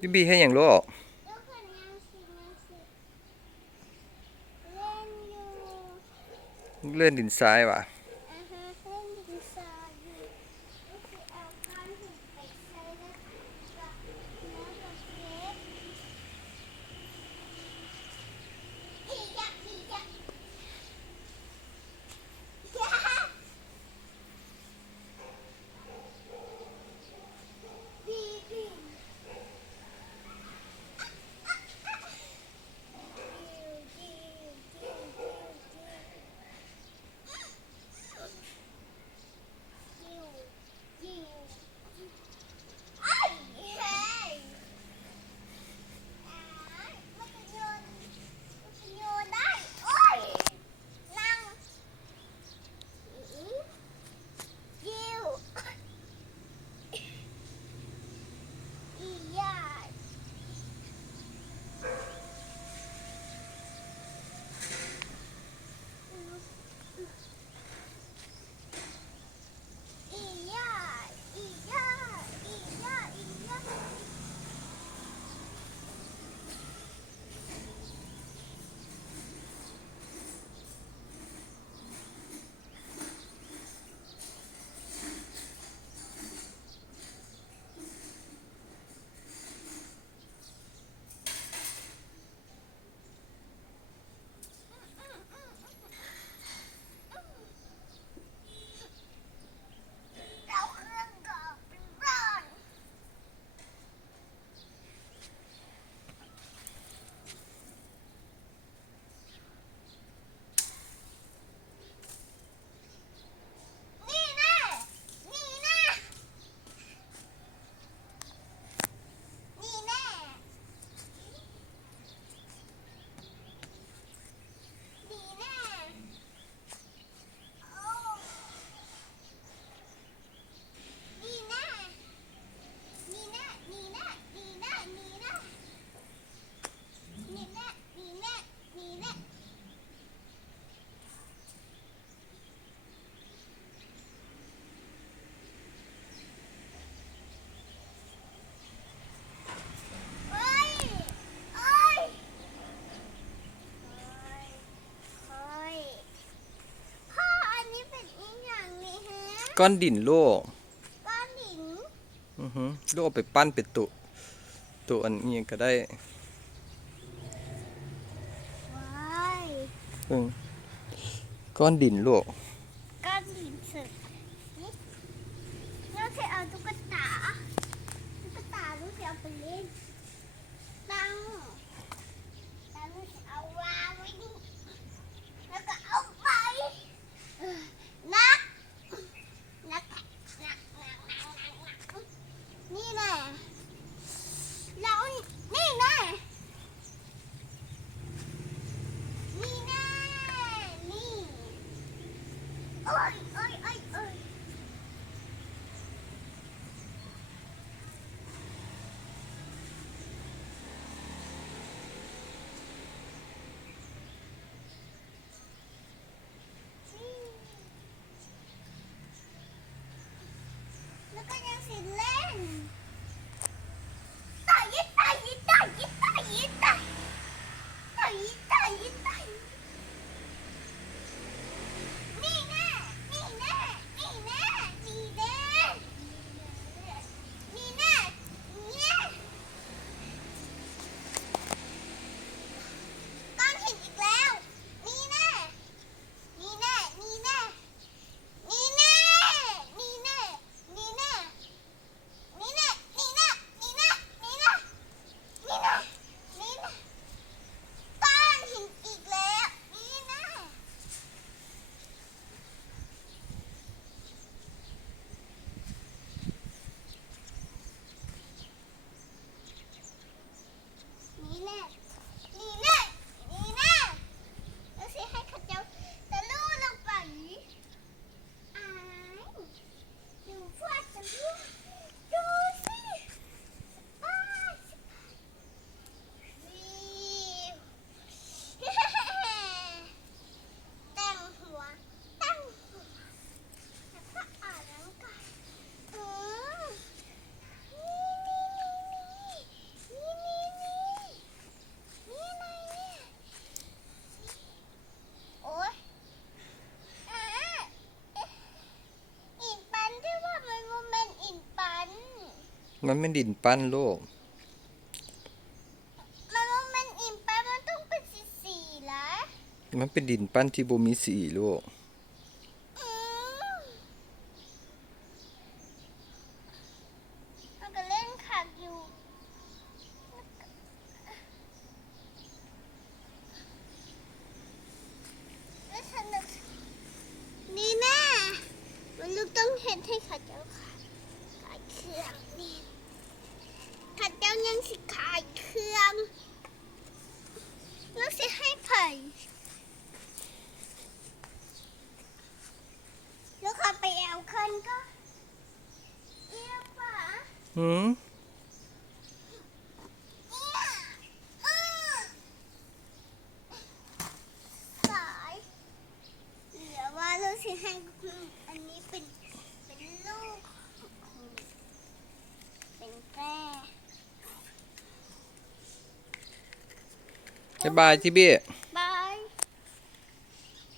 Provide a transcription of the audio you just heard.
พี่บีให้อย่างลูกแล้วคนยังสิเล่นอยู่เลื่อนดินทรายว่ะเล่นดินสออยู่ก็คือเอาก้อนหินไปใส่แล้วกับแล้วกับเล็บอียักอียักบีบีดิวดิวดิวดิวดิวดิวไอ้เฮ้ยมันจะโยนมันจะโยนได้โอ้ยนั่งดิวอียา อีย่าอีย่าอีย่าอีย่าเราเครื่องก่อเป็นร้อนนี่แน่นี่แน่นี่แน่นี่แน่โอ้นี่แน่นี่แน่นี่แน่นี่แน่นี่แน่นี่แน่นี่แน่นี่แน่เอ้ยเอ้ยเอ้ย พ่ออันนี้เป็นอีหยังนี่ฮะก้อนดินลูกก้อนหินลูกเอาไปปั้นเป็นตุอันนี้ก็ได้ว้ายอืมก้อนดินลูกก้อนหินสึกนี่เราจะเอาตุ๊กตาลูกจะเอาไปเล่นตังตังลูกจะเอาวางไว้นี่แล้วก็เอาไปเออนักนักนักนักนักนักนักนี่แน่แล้วนี่แน่นี่แน่นี่โอ้ยโอ้ยโอ้ยโอ้ยแล้วก็ยังสิเล่นตายยิตายยิตายยิตายยิตายตายยิตายยิตายนี่แน่นี่แน่นี่แน่นี่แน่นี่แน่เนี่ยก้อนหินอีกแล้วนี่แน่นี่แน่นี่แน่นี่แน่นี่แน่นี่แน่ มันไม่ดินปั้นลูก มันอิ่มไปมันต้องเป็นสีๆละ มันเป็นดินปั้นที่บ่มีสีลูก อืมมันก็เล่นขักอยู่แล้วสนุกนี่แม่มันลูกต้องเห็นให้ขัดเจ้าค่ะขายเครื่องนี่ขัดเจ้ายังสิขายเครื่องแล้วสิให้ไผ่แล้วขับไปเอาคันก็เอียป่ะ หืม สายเดี๋ยวว่าเราสิให้อันนี้เป็นลูกเป็นแกร่ บ๊ายบายจิบี้